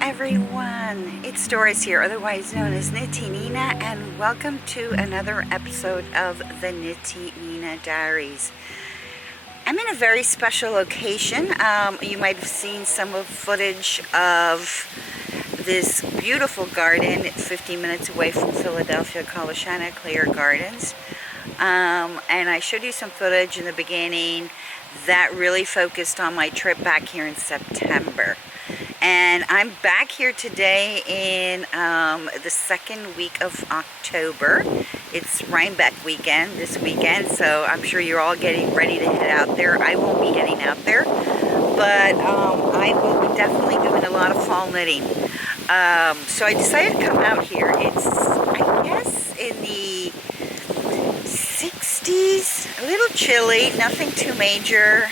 Everyone, it's Doris here, otherwise known as Nitty Nina, and welcome to another episode of the Nitty Nina Diaries. I'm in a very special location. You might have seen some of footage of this beautiful garden. It's 15 minutes away from Philadelphia called the Chanticleer Gardens. And I showed you some footage in the beginning that really focused on my trip back here in September. And I'm back here today in the second week of October. It's Rhinebeck weekend this weekend, so I'm sure you're all getting ready to head out there. I won't be heading out there, but I will be definitely doing a lot of fall knitting. So I decided to come out here. It's, I guess, in the 60s, a little chilly, nothing too major.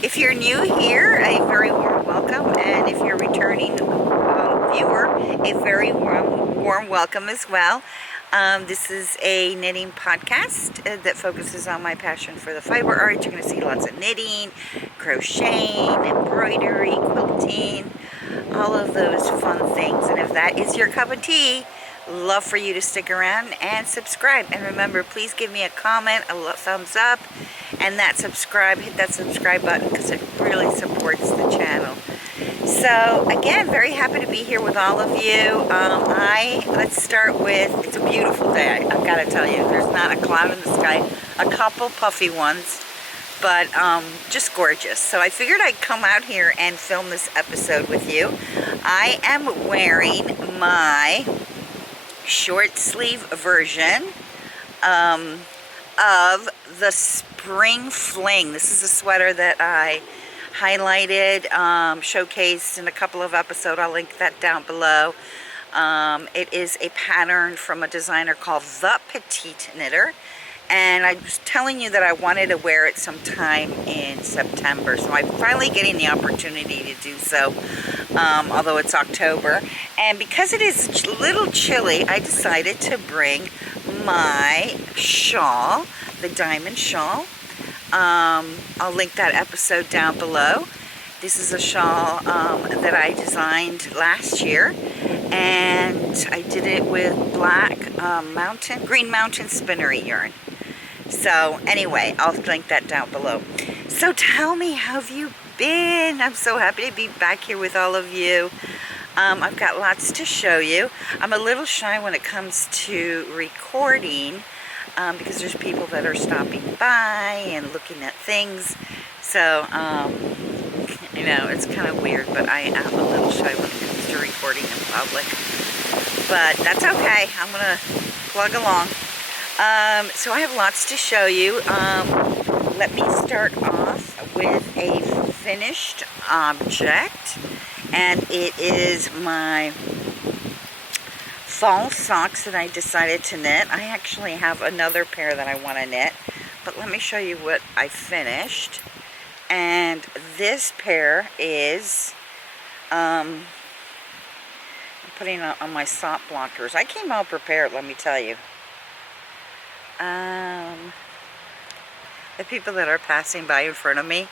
If you're new here, a very warm welcome, and if you're a returning viewer, a very warm welcome as well. This is a knitting podcast that focuses on my passion for the fiber art. You're going to see lots of knitting, crocheting, embroidery, quilting, all of those fun things. And if that is your cup of tea, love for you to stick around and subscribe. And remember, please give me a comment, a thumbs up, and hit that subscribe button, because it really supports the channel. So again, very happy to be here with all of you. Let's start with, it's a beautiful day, I've got to tell you. There's not a cloud in the sky, a couple puffy ones, but just gorgeous. So I figured I'd come out here and film this episode with you. I am wearing my short sleeve version of the Spring Fling. This is a sweater that I highlighted, showcased in a couple of episodes. I'll link that down below. It is a pattern from a designer called The Petite Knitter, and I was telling you that I wanted to wear it sometime in September, so I'm finally getting the opportunity to do so, although it's October. And because it is a little chilly, I decided to bring my shawl, the diamond shawl. I'll link that episode down below. This is a shawl that I designed last year, and I did it with Green Mountain spinnery yarn. So anyway, I'll link that down below. So tell me, how have you been? I'm so happy to be back here with all of you. I've got lots to show you. I'm a little shy when it comes to recording, because there's people that are stopping by and looking at things. So, you know, it's kind of weird, but I am a little shy when it comes to recording in public. But that's okay. I'm going to plug along. So I have lots to show you. Let me start off with a finished object, and it is my fall socks that I decided to knit. I actually have another pair that I want to knit, but let me show you what I finished. And this pair is, I'm putting it on my sock blockers. I came out prepared, let me tell you. The people that are passing by in front of me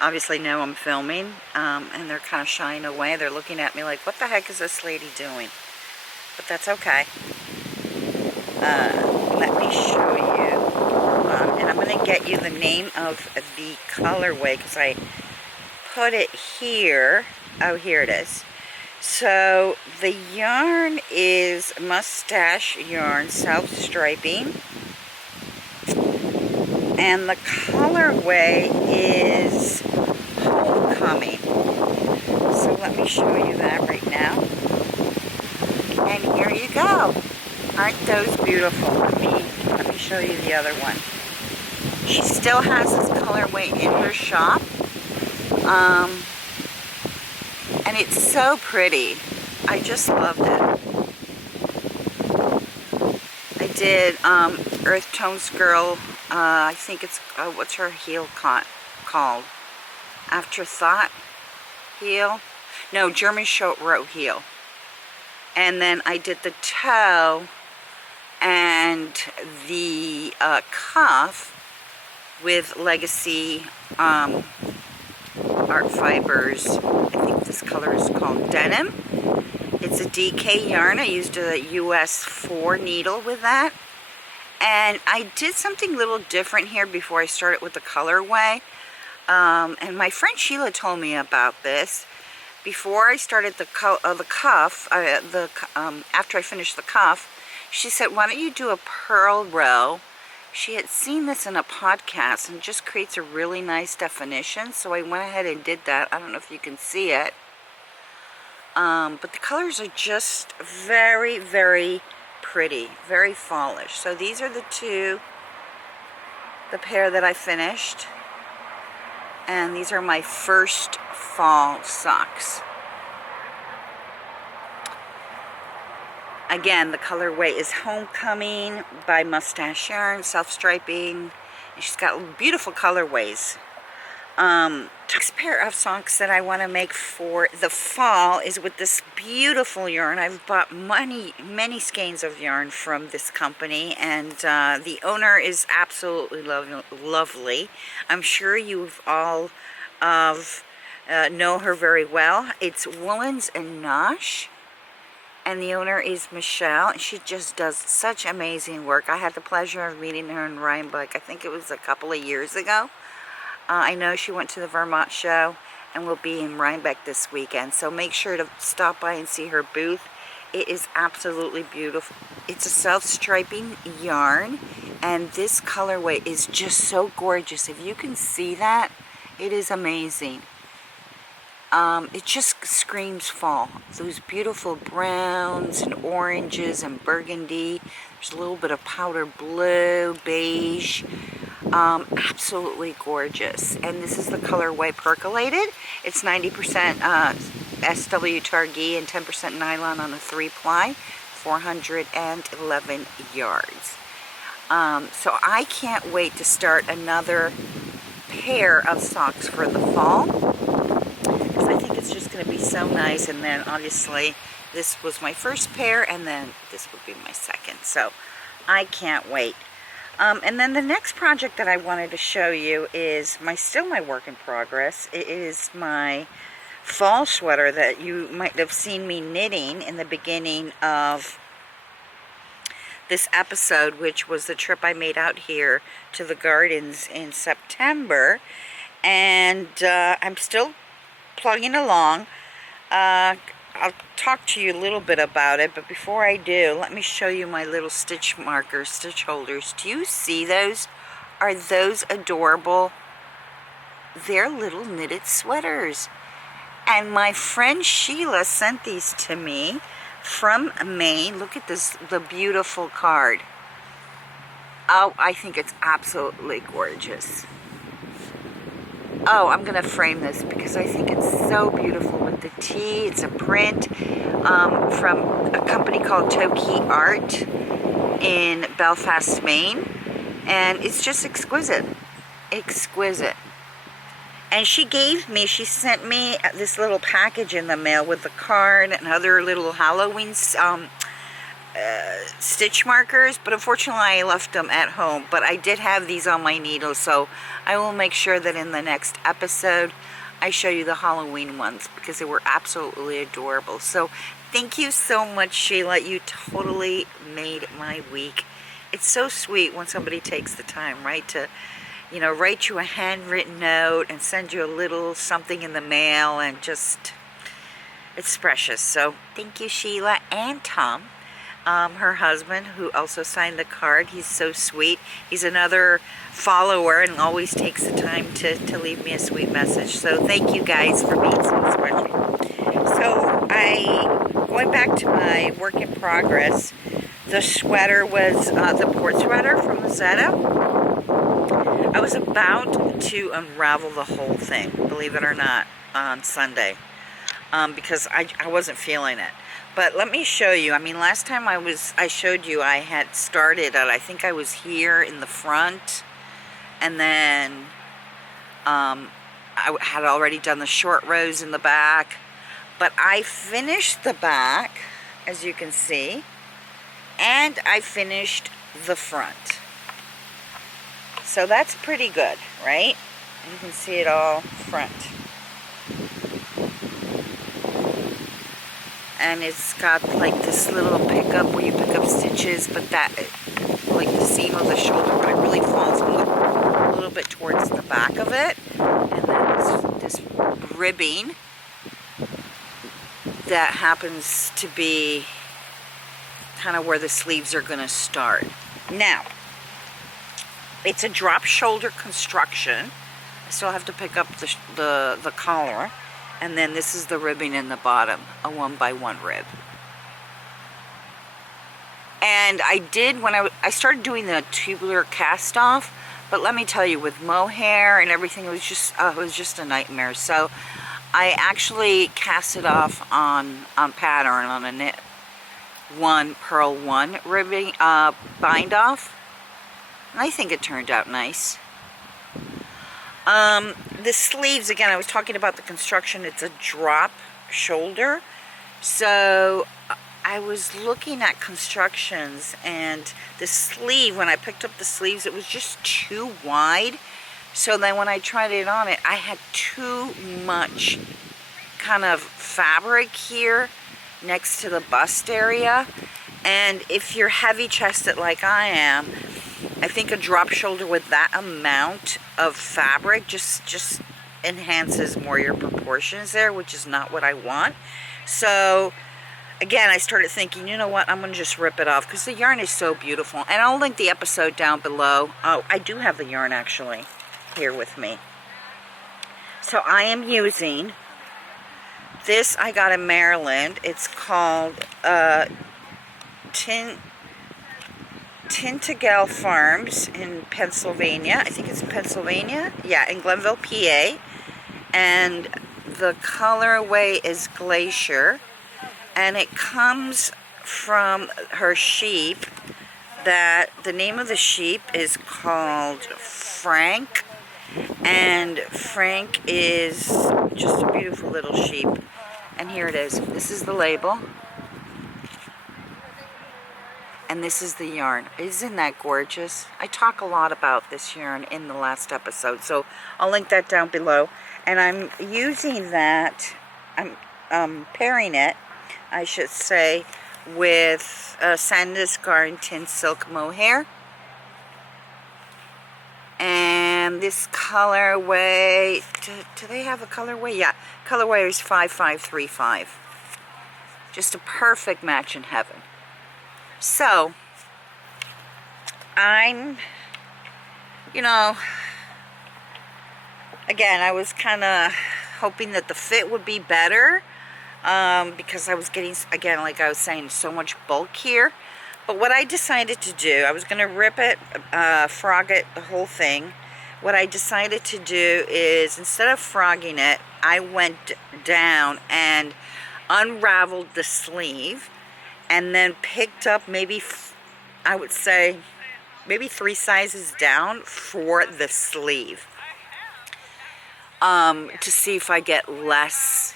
obviously know I'm filming, and they're kind of shying away. They're looking at me like, what the heck is this lady doing? But that's okay. Let me show you, and I'm going to get you the name of the colorway, because I put it here. Oh, here it is. So the yarn is Mustache Yarn Self Striping, And the colorway is Homecoming. So let me show you that right now. And here you go. Aren't those beautiful? Let me show you the other one. She still has this colorway in her shop. And it's so pretty. I just loved it. I did Earth Tones Girl, I think it's, what's her heel called? Afterthought heel? No, German short row heel. And then I did the toe and the cuff with Legacy art fibers. I think this color is called Denim. It's a DK yarn. I used a US 4 needle with that. And I did something a little different here before I started with the colorway. And my friend Sheila told me about this. Before I started the cuff, after I finished the cuff, she said, why don't you do a purl row? She had seen this in a podcast and just creates a really nice definition. So I went ahead and did that. I don't know if you can see it. But the colors are just very, very pretty, very fallish. So these are the pair that I finished. And these are my first fall socks. Again, the colorway is Homecoming by Mustache Yarn, self-striping. She's got beautiful colorways. Next pair of socks that I want to make for the fall is with this beautiful yarn. I've bought many skeins of yarn from this company, and the owner is absolutely lovely. I'm sure you've all know her very well. It's Woolens and Nosh, and the owner is Michelle, and she just does such amazing work. I had the pleasure of meeting her in Rhinebeck. I think it was a couple of years ago. I know she went to the Vermont show and will be in Rhinebeck this weekend, so make sure to stop by and see her booth. It is absolutely beautiful. It's a self-striping yarn, and this colorway is just so gorgeous. If you can see that, it is amazing. It just screams fall. Those beautiful browns and oranges and burgundy. There's a little bit of powder blue, beige. Absolutely gorgeous. And this is the colorway Percolated. It's 90% SW Targhee and 10% nylon on a 3-ply, 411 yards. So I can't wait to start another pair of socks for the fall, because I think it's just going to be so nice. And then obviously this was my first pair, and then this would be my second. So I can't wait. And then the next project that I wanted to show you is still my work in progress. It is my fall sweater that you might have seen me knitting in the beginning of this episode, which was the trip I made out here to the gardens in September. And I'm still plugging along. I'll talk to you a little bit about it, but before I do, let me show you my little stitch markers, stitch holders. Do you see those? Are those adorable? They're little knitted sweaters. And my friend Sheila sent these to me from Maine. Look at this, the beautiful card. Oh, I think it's absolutely gorgeous. Oh, I'm going to frame this because I think it's so beautiful with the T. It's a print from a company called Toki Art in Belfast, Maine. And it's just exquisite. Exquisite. And she sent me this little package in the mail with the card and other little Halloween stitch markers, but unfortunately I left them at home. But I did have these on my needle, so I will make sure that in the next episode I show you the Halloween ones, because they were absolutely adorable. So thank you so much, Sheila. You totally made my week. It's so sweet when somebody takes the time, right, to write you a handwritten note and send you a little something in the mail, and just, it's precious. So thank you, Sheila and Tom. her husband, who also signed the card. He's so sweet. He's another follower and always takes the time to leave me a sweet message. So thank you guys for being so special. So going back to my work in progress, the sweater was the port sweater from Mazzetto. I was about to unravel the whole thing, believe it or not, on Sunday, because I wasn't feeling it. But let me show you. I mean, last time I showed you, I had started at, I think I was here in the front, and then I had already done the short rows in the back, but I finished the back, as you can see, and I finished the front. So that's pretty good, right? You can see it all front. And it's got like this little pickup where you pick up stitches, but that, like the seam of the shoulder, but it really falls a little bit towards the back of it. And then this ribbing that happens to be kind of where the sleeves are going to start. Now, it's a drop shoulder construction. I still have to pick up the collar. And then this is the ribbing in the bottom, a 1x1 rib. And I did, when I started doing the tubular cast off, but let me tell you, with mohair and everything, it was just a nightmare. So I actually cast it off on pattern on a knit 1 purl 1 ribbing bind off. And I think it turned out nice. The sleeves, again, I was talking about the construction, it's a drop shoulder. So I was looking at constructions, and the sleeve, when I picked up the sleeves, it was just too wide. So then when I tried it on, I had too much kind of fabric here next to the bust area. And if you're heavy chested like I am, I think a drop shoulder with that amount of fabric just enhances more your proportions there, which is not what I want. So again, I started thinking, you know what, I'm going to just rip it off because the yarn is so beautiful. And I'll link the episode down below. Oh, I do have the yarn actually here with me. So I am using this, I got in Maryland. It's called Tintagel Farms in Pennsylvania. I think it's in Pennsylvania. Yeah, in Glenville, PA. And the colorway is Glacier. And it comes from her sheep. That the name of the sheep is called Frank. And Frank is just a beautiful little sheep. And here it is. This is the label. And this is the yarn. Isn't that gorgeous? I talk a lot about this yarn in the last episode, so I'll link that down below. And I'm using that, I'm pairing it, I should say, with Sandus Garden Tin Silk Mohair. And this colorway, do they have a colorway? Yeah, colorway is 5535. Just a perfect match in heaven. So, I'm, you know, again, I was kind of hoping that the fit would be better because I was getting, again, like I was saying, so much bulk here. But what I decided to do, I was going to rip it, frog it, the whole thing. What I decided to do is, instead of frogging it, I went down and unraveled the sleeve. And then picked up maybe, I would say, maybe 3 sizes down for the sleeve. To see if I get less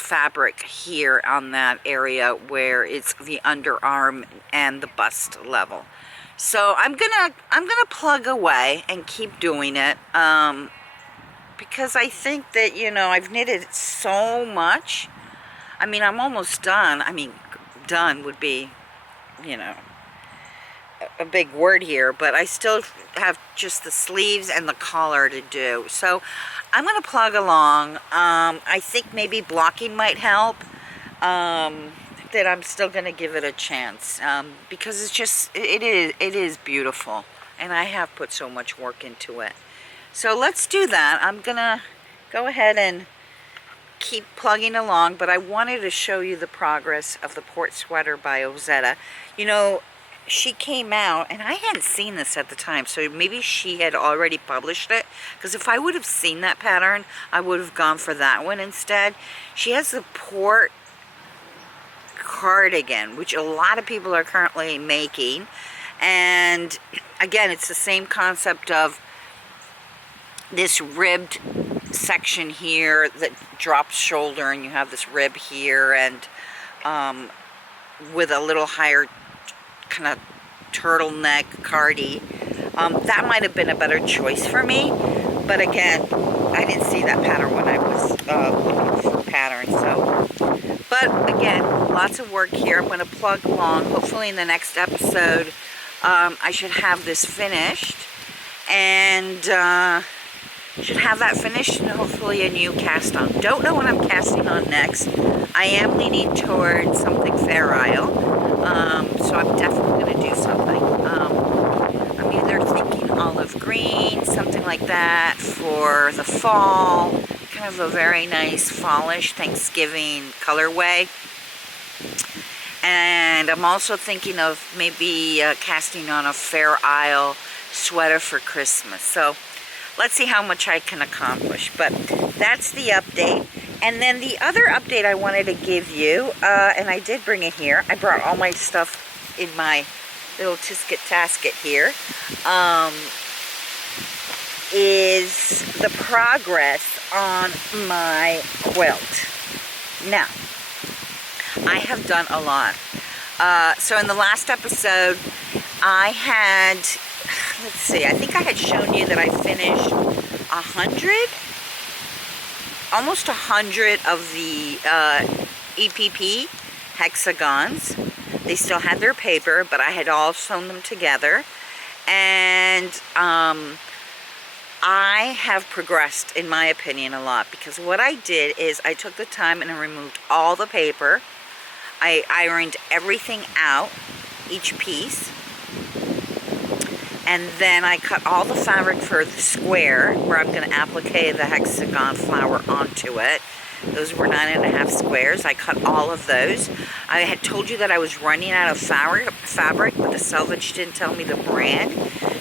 fabric here on that area where it's the underarm and the bust level. So I'm gonna plug away and keep doing it. Because I think that, you know, I've knitted so much. I mean, I'm almost done. I mean, done would be, you know, a big word here, but I still have just the sleeves and the collar to do. So I'm going to plug along. I think maybe blocking might help. it, I'm still going to give it a chance, because it's just, it is beautiful, and I have put so much work into it. So let's do that. I'm going to go ahead and keep plugging along, but I wanted to show you the progress of the Port Sweater by Ozetta. You know, she came out, and I hadn't seen this at the time, so maybe she had already published it, because if I would have seen that pattern, I would have gone for that one instead. She has the Port cardigan, which a lot of people are currently making, and again, it's the same concept of this ribbed section here that drops shoulder, and you have this rib here, and with a little higher kind of turtleneck cardi. That might have been a better choice for me, but again, I didn't see that pattern when I was looking for pattern. So, but again, lots of work here. I'm going to plug along. Hopefully in the next episode, I should have this finished, and should have that finished, and hopefully a new cast on. Don't know what I'm casting on next. I am leaning towards something Fair Isle, so I'm definitely going to do something. I'm either thinking olive green, something like that for the fall, kind of a very nice fallish Thanksgiving colorway. And I'm also thinking of maybe casting on a Fair Isle sweater for Christmas. So let's see how much I can accomplish. But that's the update. And then the other update I wanted to give you, and I did bring it here. I brought all my stuff in my little tisket tasket here, is the progress on my quilt. Now, I have done a lot. So in the last episode, I had, let's see, I think I had shown you that I finished 100, almost 100 of the EPP hexagons. They still had their paper, but I had all sewn them together. And I have progressed, in my opinion, a lot, because what I did is I took the time and I removed all the paper. I ironed everything out, each piece, and then I cut all the fabric for the square where I'm going to applique the hexagon flower onto it. Those were 9.5 squares. I cut all of those. I had told you that I was running out of fabric, but the selvage didn't tell me the brand.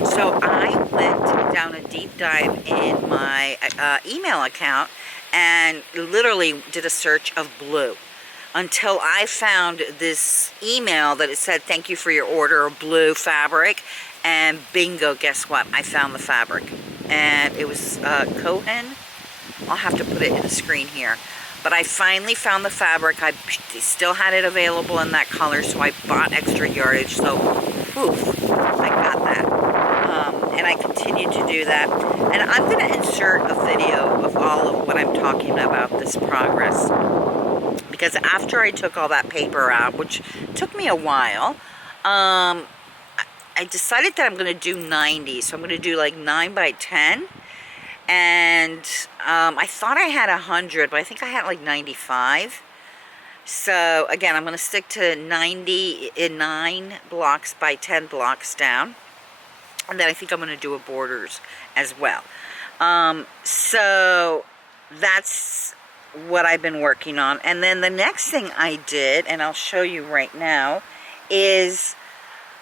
So I went down a deep dive in my email account and literally did a search of blue, until I found this email that it said, thank you for your order of blue fabric, and bingo, guess what? I found the fabric, and it was Cohen. I'll have to put it in the screen here, but I finally found the fabric. I still had it available in that color, so I bought extra yardage, so oof, I got that. And I continue to do that, and I'm going to insert a video of all of what I'm talking about, this progress. Because after I took all that paper out, which took me a while, I decided that I'm going to do 90. So I'm going to do like 9 by 10. And I thought I had 100, but I think I had like 95. So again, I'm going to stick to 90 in 9 blocks by 10 blocks down. And then I think I'm going to do a borders as well. So that's what I've been working on. And then the next thing I did, and I'll show you right now, is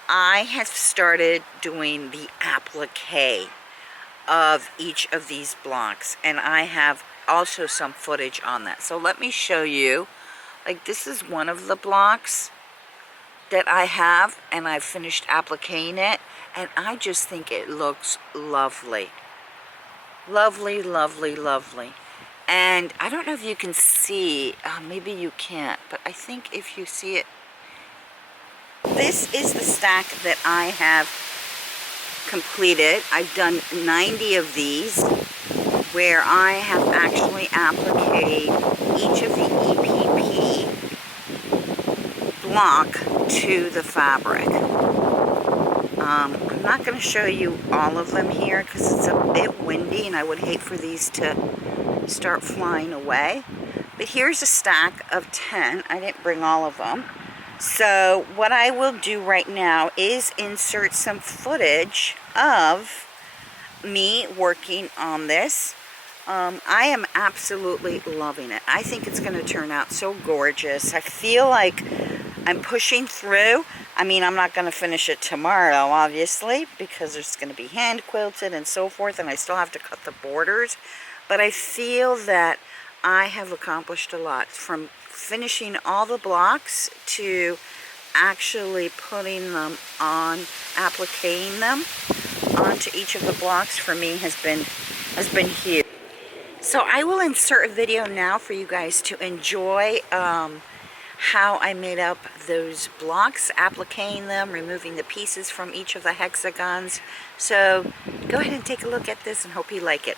I have started doing the applique of each of these blocks, and I have also some footage on that. So let me show you. Like, this is one of the blocks that I have, and I've finished appliquing it, and I just think it looks lovely. Lovely, lovely, lovely. And I don't know if you can see, maybe you can't, but I think if you see it, this is the stack that I have completed. I've done 90 of these, where I have actually appliqued each of the EPP block to the fabric. I'm not going to show you all of them here because it's a bit windy and I would hate for these to start flying away. But here's a stack of 10. I didn't bring all of them. So what I will do right now is insert some footage of me working on this. I am absolutely loving it. I think it's going to turn out so gorgeous. I feel like I'm pushing through. I mean, I'm not going to finish it tomorrow, obviously, because it's going to be hand quilted and so forth, and I still have to cut the borders. But I feel that I have accomplished a lot, from finishing all the blocks to actually putting them on, appliquing them onto each of the blocks. For me has been huge. So I will insert a video now for you guys to enjoy how I made up those blocks, appliquing them, removing the pieces from each of the hexagons. So go ahead and take a look at this and hope you like it.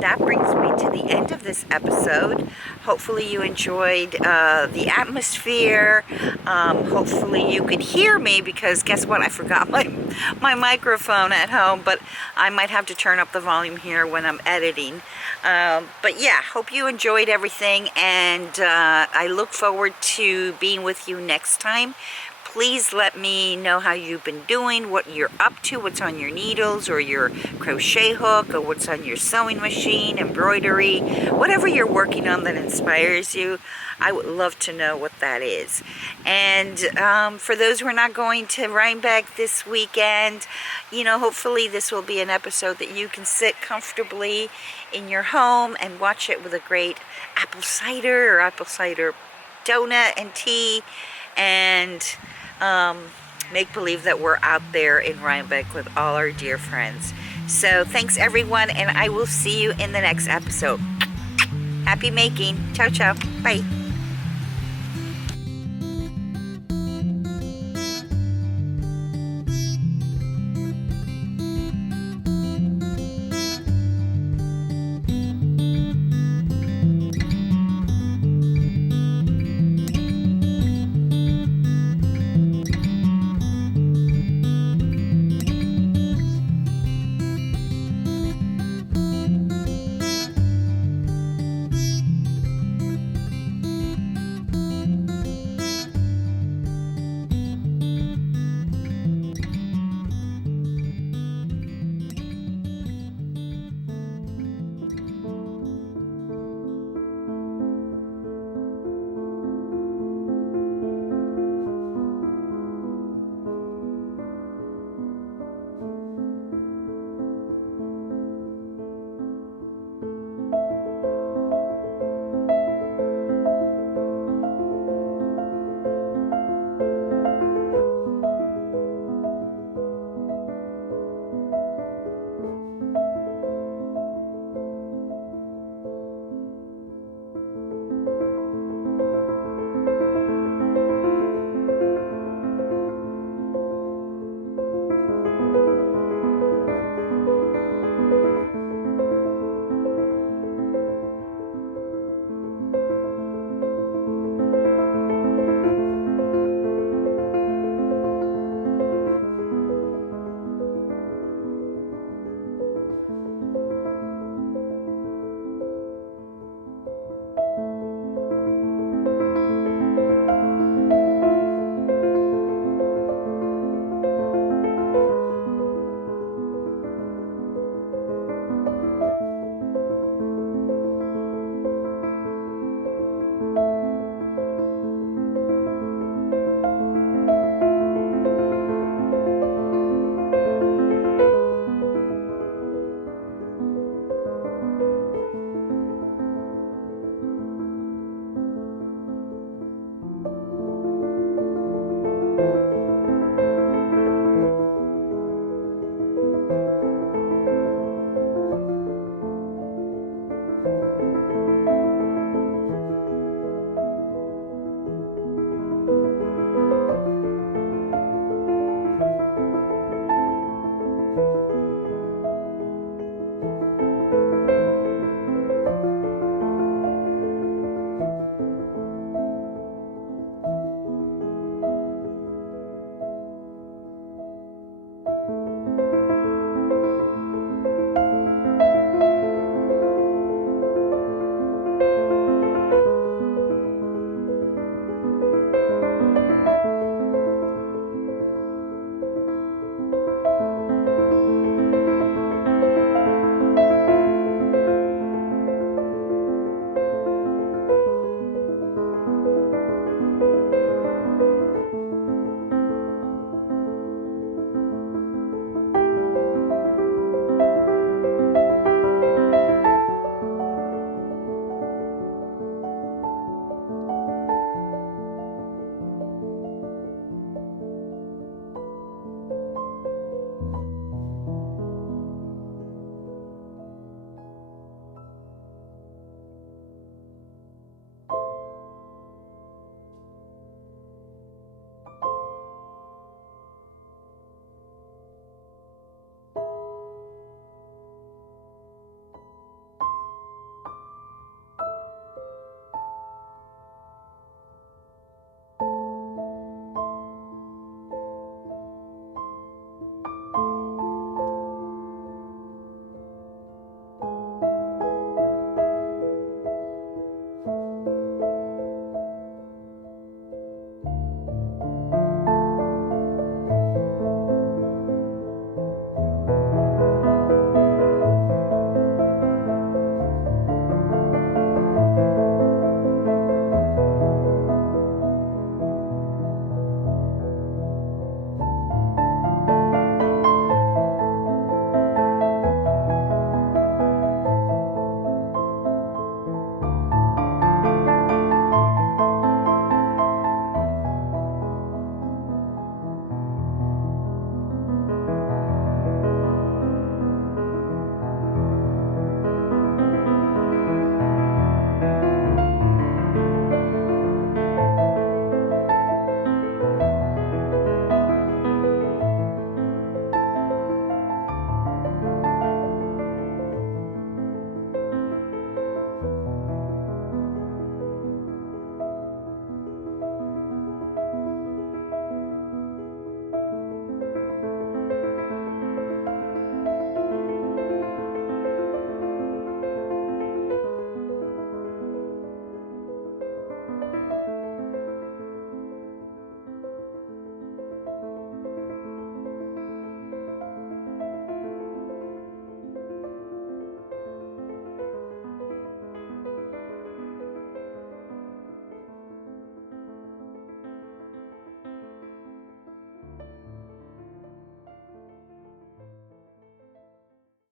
that brings me to the end of this episode. Hopefully you enjoyed the atmosphere. Hopefully you could hear me, because guess what? I forgot my microphone at home, but I might have to turn up the volume here when I'm editing. But yeah, hope you enjoyed everything, and I look forward to being with you next time. Please let me know how you've been doing, what you're up to, what's on your needles or your crochet hook, or what's on your sewing machine, embroidery, whatever you're working on that inspires you. I would love to know what that is. And for those who are not going to Rhinebeck this weekend, you know, hopefully this will be an episode that you can sit comfortably in your home and watch it with a great apple cider or apple cider donut and tea, and make believe that we're out there in Rhinebeck with all our dear friends. So thanks everyone, and I will see you in the next episode. Happy making. Ciao, ciao. Bye.